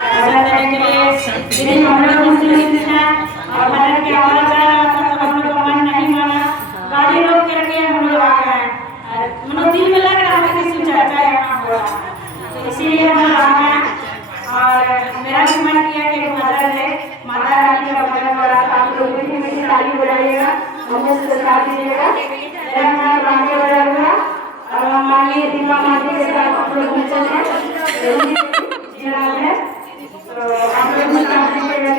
करने के लिए लेकिन हम लोग मुस्लिम हैं और मदद की आवाज़ आ रहा था तो हम लोग का मन नहीं माना, गाड़ी रोक करके हम लोग आ गए। मतलब दिल में लग रहा था कि शिव चर्चा यहाँ हो रहा है, तो इसीलिए हम लोग आ गए। और मेरा भी मन किया कि भजन है, माता रानी का भजन हो रहा था, आप लोग भी मीठी ताली बजाइएगा, हमें से साथ दीजिएगा। मेरा नाम रानी बजाऊंगा और हमारी दीपा माता के साथ आप लोग मिलते हैं जिला में। तो आप लोग साथ दीजिएगा।